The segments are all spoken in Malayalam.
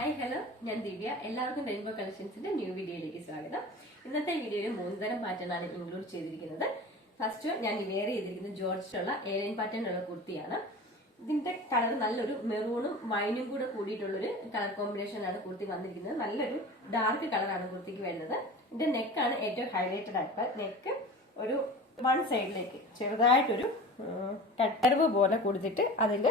ഹായ് ഹലോ ഞാൻ ദിവ്യ. എല്ലാവർക്കും റെയിൻബോ കളക്ഷൻസിന്റെ ന്യൂ വീഡിയോയിലേക്ക് സ്വാഗതം. ഇന്നത്തെ വീഡിയോയിൽ മൂന്ന് തരം പാറ്റേൺ ആണ് ഇൻക്ലൂഡ് ചെയ്തിരിക്കുന്നത്. ഫസ്റ്റ് ഞാൻ വെയർ ചെയ്തിരിക്കുന്നത് ജോർജിലുള്ള ഏലൈൻ പാറ്റേൺ ഉള്ള കുർത്തിയാണ്. ഇതിന്റെ കളർ നല്ലൊരു മെറൂണും വൈനും കൂടെ കൂടിയിട്ടുള്ളൊരു കളർ കോമ്പിനേഷൻ ആണ് കുർത്തി വന്നിരിക്കുന്നത്. നല്ലൊരു ഡാർക്ക് കളറാണ് കുർത്തിക്ക് വരുന്നത്. ഇതിന്റെ നെക്കാണ് ഏറ്റവും ഹൈലൈറ്റഡ് ആയിട്ട് നെക്ക് ഒരു വൺ സൈഡിലേക്ക് ചെറുതായിട്ടൊരു കട്ടർവ് പോലെ കൊടുത്തിട്ട് അതിൽ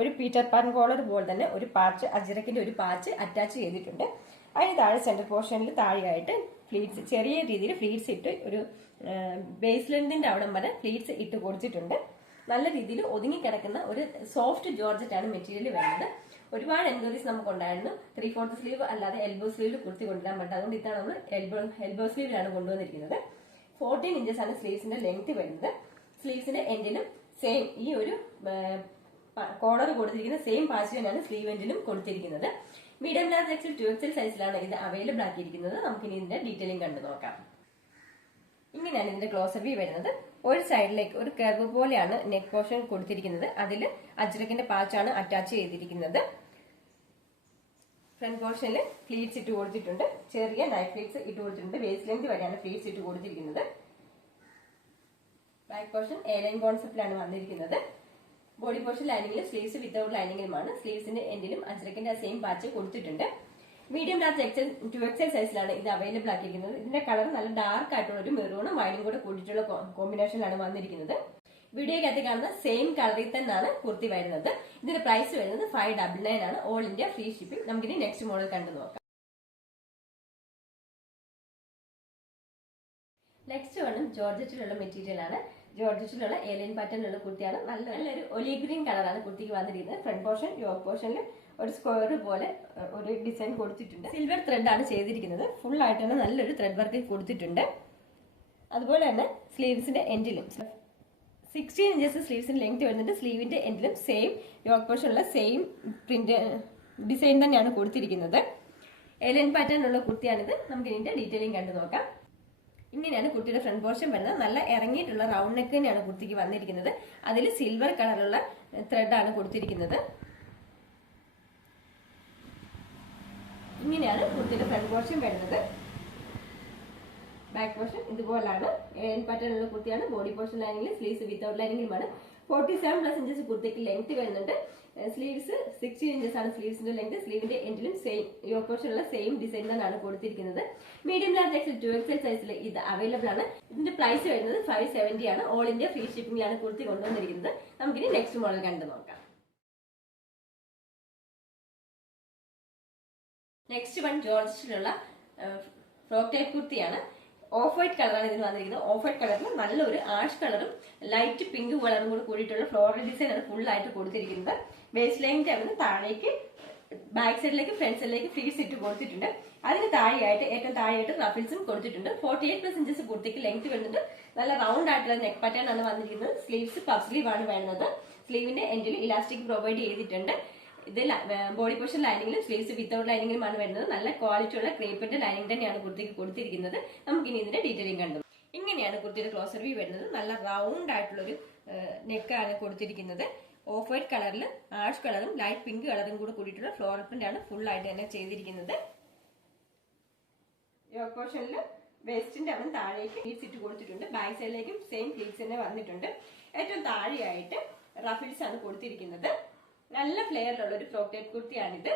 ഒരു പീറ്റർ പാൻ കോളർ പോലെ തന്നെ ഒരു പാച്ച് അജിറക്കിന്റെ ഒരു പാച്ച് അറ്റാച്ച് ചെയ്തിട്ടുണ്ട്. അതിന് താഴെ സെന്റർ പോർഷനിൽ താഴെയായിട്ട് ഫ്ലീറ്റ്സ് ചെറിയ രീതിയിൽ ഫ്ലീറ്റ്സ് ഇട്ട് ഒരു ബേസ് ലെന്തിന്റെ അവിടം വരെ ഫ്ലീറ്റ്സ് ഇട്ട് കൊടുത്തിട്ടുണ്ട്. നല്ല രീതിയിൽ ഒതുങ്ങി കിടക്കുന്ന ഒരു സോഫ്റ്റ് ജോർജറ്റ് ആണ് മെറ്റീരിയൽ വേണ്ടത് ഒരുപാട് എൻക്വയറീസ് നമുക്ക് ഉണ്ടായിരുന്നു ത്രീ ഫോർത്ത് സ്ലീവ് അല്ലാതെ എൽബോ സ്ലീവിൽ കുർത്തി കൊണ്ടുവരാൻ പറ്റും അതുകൊണ്ട് ഇതാണ് നമ്മൾ എൽബോ എൽബോ സ്ലീവിലാണ് കൊണ്ടുവന്നിരിക്കുന്നത്. ഫോർട്ടീൻ ഇഞ്ചസ് ആണ് സ്ലീവ്സിന്റെ ലെങ്ത് വരുന്നത്. സ്ലീവ്സിന്റെ എൻഡിലും സെയിം ഈ ഒരു കോളർ കൊടുത്തിരിക്കുന്ന സെയിം പാച്ച് തന്നെയാണ് സ്ലീവ് എൻഡിലും കൊടുത്തിരിക്കുന്നത്. Medium large XL two XL സൈസിലാണ് ഇത് അവൈലബിൾ ആക്കിയിരിക്കുന്നത്. നമുക്കിനി ഇതിന്റെ ഡീറ്റെയിലിംഗ് കണ്ടു നോക്കാം. ഇങ്ങനെയാണ് ഇതിന്റെ ക്ലോസ് വ്യൂ വരുന്നത്. ഒരു സൈഡിലേക്ക് ഒരു കർവ് പോലെയാണ് നെക്ക് പോർഷൻ കൊടുത്തിരിക്കുന്നത്. അതിൽ അജ്രക്കിന്റെ പാച്ചാണ് അറ്റാച്ച് ചെയ്തിരിക്കുന്നത്. ഫ്രണ്ട് പോർഷനിൽ ഫ്ലീറ്റ്സ് ഇട്ട് കൊടുത്തിട്ടുണ്ട്. ചെറിയ നൈഫ് ഫ്ലീറ്റ്സ് ഇട്ട് കൊടുത്തിട്ടുണ്ട്. വേസ്റ്റ് ലെങ്ത് വരെയാണ് ഫ്ലീറ്റ്സ് ഇട്ട് കൊടുത്തിരിക്കുന്നത്. ബാക്ക് പോർഷൻ എ ലൈൻ കോൺസെപ്റ്റിലാണ് വന്നിരിക്കുന്നത്. ബോഡി പോർഷൻ ലൈനിങ്ങിലും സ്ലീവ്സ് വിത്തൗട്ട് ലൈനിങ്ങിലുമാണ് സ്ലീവ്സിന്റെ എൻഡിലും അഞ്ചരക്കിന്റെ ആ സെയിം പാച്ച് കൊടുത്തിട്ടുണ്ട്. Medium large XL two XL സൈസിലാണ് ഇത് അവൈലബിൾ ആക്കിയിരിക്കുന്നത്. ഇതിന്റെ കളർ നല്ല ഡാർക്ക് ആയിട്ടുള്ള ഒരു മെറൂണും വൈനും കൂടെ കൂടിയിട്ടുള്ള കോമ്പിനേഷനിലാണ് വന്നിരിക്കുന്നത്. വീഡിയോയ്ക്കകത്ത് കാണുന്ന സെയിം കളറിൽ തന്നെയാണ് കുർത്തി വരുന്നത്. ഇതിന്റെ പ്രൈസ് വരുന്നത് ഫൈവ് ഡബിൾ നയൻ ആണ്. ഓൾ ഇന്ത്യ ഫ്രീ ഷിപ്പിംഗ് നമുക്കിനി നെക്സ്റ്റ് മോഡൽ കണ്ടു നോക്കാം. നെക്സ്റ്റ് വേണം ജോർജറ്റിലുള്ള മെറ്റീരിയൽ ആണ്. ജോർജറ്റിലുള്ള ഏലിയൻ ഉള്ള കുട്ടിയാണ്. നല്ല നല്ലൊരു ഒലി ഗ്രീൻ കളറാണ് കുട്ടിക്ക് വന്നിരിക്കുന്നത്. ഫ്രണ്ട് പോർഷൻ യോക്ക് പോർഷനിൽ ഒരു സ്ക്വയർ പോലെ ഒരു ഡിസൈൻ കൊടുത്തിട്ടുണ്ട്. സിൽവർ ത്രെഡ് ആണ് ചെയ്തിരിക്കുന്നത്. ഫുൾ ആയിട്ട് തന്നെ നല്ലൊരു ത്രെഡ് വർക്ക് കൊടുത്തിട്ടുണ്ട്. അതുപോലെ തന്നെ സ്ലീവ്സിന്റെ എൻഡിലും സിക്സ്റ്റീൻ ഇഞ്ചസ് സ്ലീവ്സിന് ലെങ്ത് വരുന്നുണ്ട്. സ്ലീവിന്റെ എൻഡിലും സെയിം യോക്ക് പോർഷനുള്ള സെയിം പ്രിന്റ് ഡിസൈൻ തന്നെയാണ് കൊടുത്തിരിക്കുന്നത്. ഏലിയൻ പാറ്റേണിലുള്ള കുർത്തിയാണിത് നമുക്ക് ഇതിന്റെ ഡീറ്റെയിലിംഗ് കണ്ടു നോക്കാം. ഇങ്ങനെയാണ് കുട്ടിയുടെ ഫ്രണ്ട് പോർഷൻ വരുന്നത്. നല്ല ഇറങ്ങിയിട്ടുള്ള റൗണ്ട് നെക്ക് തന്നെയാണ് കുർത്തിക്ക് വന്നിരിക്കുന്നത്. അതിൽ സിൽവർ കളറുള്ള ത്രെഡാണ് കൊടുത്തിരിക്കുന്നത്. ഇങ്ങനെയാണ് കുർത്തിയുടെ ഫ്രണ്ട് പോർഷൻ വരുന്നത്. ബാക്ക് പോർഷൻ ഇതുപോലാണ്. ഏൺ പാറ്റേണുള്ള കുർത്തിയാണ് ബോഡി പോർഷൻ ലൈനിങ്ങിൽ സ്ലീവ്സ് വിത്തൗട്ട് ലൈനിങ്ങിലുമാണ് ഫോർട്ടി സെവൻ പ്ലസ് ഇഞ്ചസ് കുർത്തിക്ക് ലെങ്ത് വരുന്നുണ്ട്. സ്ലീവ്സ് സിക്സ്റ്റീൻ ഇഞ്ചസ് ആണ് സ്ലീവ്സിന്റെ ലെങ്ത് സ്ലീവിന്റെ എൻഡിലും സെയിം യോക്കോഷനുള്ള സെയിം ഡിസൈൻ തന്നെയാണ് കൊടുത്തിരിക്കുന്നത്. Medium large XL two XL സൈസിൽ ഇത് അവൈലബിൾ ആണ്. ഇതിന്റെ പ്രൈസ് വരുന്നത് ഫൈവ് സെവന്റി ആണ്. ഓൾ ഇന്ത്യ ഫ്രീ ഷിപ്പിംഗിലാണ് കുർത്തി കൊണ്ടുവന്നിരിക്കുന്നത്. നമുക്കിനി നെക്സ്റ്റ് മോഡൽ കണ്ടു നോക്കാം. നെക്സ്റ്റ് വൺ ജോർജിലുള്ള ഫ്രോക്ക് ടൈപ്പ് കുർത്തിയാണ്. ഓഫ് വൈറ്റ് കളറാണ് ഇതിന് വന്നിരിക്കുന്നത്. ഓഫ് വൈറ്റ് കളറിൽ നല്ലൊരു ആഷ് കളറും ലൈറ്റ് പിങ്ക് കളറും കൂടി കൂടിയിട്ടുള്ള ഫ്ലോറൽ ഡിസൈൻ ആണ് ഫുൾ ആയിട്ട് കൊടുത്തിരിക്കുന്നത്. ബേസ് ലൈനിന്റെ അവിടെ താഴേക്ക് ബാക്ക് സൈഡിലേക്ക് ഫ്രണ്ട് സൈഡിലേക്ക് ഫ്രീ ഇട്ട് കൊടുത്തിട്ടുണ്ട്. അതിന് താഴെയായിട്ട് ഏറ്റവും താഴെയായിട്ട് റഫിൽസും കൊടുത്തിട്ടുണ്ട്. ഫോർട്ടി എയ്റ്റ് പ്ലസ് ഇഞ്ചസ് കുർത്തിക്ക് ലെങ്ത് വരുന്നുണ്ട്. നല്ല റൗണ്ട് ആയിട്ടുള്ള നെക്ക് പാറ്റേൺ ആണ് വന്നിരിക്കുന്നത്. സ്ലീവ്സ് പഫ് സ്ലീവ് ആണ് വരുന്നത് സ്ലീവിന്റെ എൻഡിൽ ഇലാസ്റ്റിക് പ്രൊവൈഡ് ചെയ്തിട്ടുണ്ട്. ഇത് ബോഡി പോർഷൻ ലൈനിങ്ങിലും സ്ലീവ്സ് വിത്തൗട്ട് ലൈനിങ്ങിലുമാണ് വരുന്നത്. നല്ല ക്വാളിറ്റി ഉള്ള ക്രേപ്പിന്റെ ലൈനിങ് തന്നെയാണ് കുർത്തിക്ക് കൊടുത്തിരിക്കുന്നത്. നമുക്ക് ഇനി ഇതിന്റെ ഡീറ്റെയിലിംഗ് കണ്ടു. ഇങ്ങനെയാണ് കുർത്തിയുടെ ക്ലോസർ വ്യൂ വരുന്നത്. നല്ല റൗണ്ട് ആയിട്ടുള്ള ഒരു നെക്കാണ് കൊടുത്തിരിക്കുന്നത്. ഓഫ് വൈറ്റ് കളറിൽ ആഷ് കളറും ലൈറ്റ് പിങ്ക് കളറും കൂടെ കൂടിയിട്ടുള്ള ഫ്ലോറൽ പ്രിന്റ് ആണ് ഫുൾ ആയിട്ട് തന്നെ ചെയ്തിരിക്കുന്നത്. യോക്ക് വെസ്റ്റിന്റെ അവൻ താഴേക്ക് പ്ലീറ്റ്സ് ഇട്ട് കൊടുത്തിട്ടുണ്ട്. ബാക്ക് സൈഡിലേക്കും സെയിം പ്ലീറ്റ്സ് തന്നെ വന്നിട്ടുണ്ട്. ഏറ്റവും താഴെയായിട്ട് റഫിൽസ് ആണ് കൊടുത്തിരിക്കുന്നത്. നല്ല ഫ്ലെയറിലുള്ള ഒരു frock type കുർത്തിയാണിത്.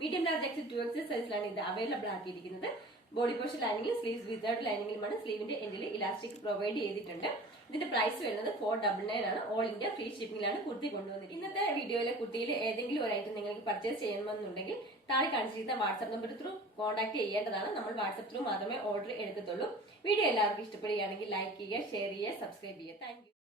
Medium large X two X സൈസിലാണ് ഇത് അവൈലബിൾ ആക്കിയിരിക്കുന്നത്. ബോഡി പോർഷൻ ലൈനിങ്ങിൽ സ്ലീവ് വിതൗട്ട് ലൈനിങ്ങിലുമാണ് സ്ലീവിന്റെ എൻഡിൽ ഇലാസ്റ്റിക് പ്രൊവൈഡ് ചെയ്തിട്ടുണ്ട്. ഇതിന്റെ പ്രൈസ് വരുന്നത് ഫോർ ഡബിൾ നയൻ ആണ്. ഓൾ ഇന്ത്യ ഫ്രീ ഷിപ്പിംഗിലാണ് കുർത്തി കൊണ്ടുവന്നത് ഇന്നത്തെ വീഡിയോയിലെ കുട്ടിയിൽ ഏതെങ്കിലും ഒരു ഐറ്റം നിങ്ങൾക്ക് പർച്ചേസ് ചെയ്യണമെന്നുണ്ടെങ്കിൽ താഴെ കാണിച്ചിരിക്കുന്ന വാട്സ്ആപ്പ് നമ്പർ ത്രൂ കോൺടാക്ട് ചെയ്യേണ്ടതാണ്. നമ്മൾ വാട്സ്ആപ്പ് ത്രൂ മാത്രമേ ഓർഡർ എടുക്കത്തുള്ളൂ. വീഡിയോ എല്ലാവർക്കും ഇഷ്ടപ്പെടുകയാണെങ്കിൽ ലൈക്ക് ചെയ്യുക ഷെയർ ചെയ്യുക സബ്സ്ക്രൈബ് ചെയ്യുക. താങ്ക്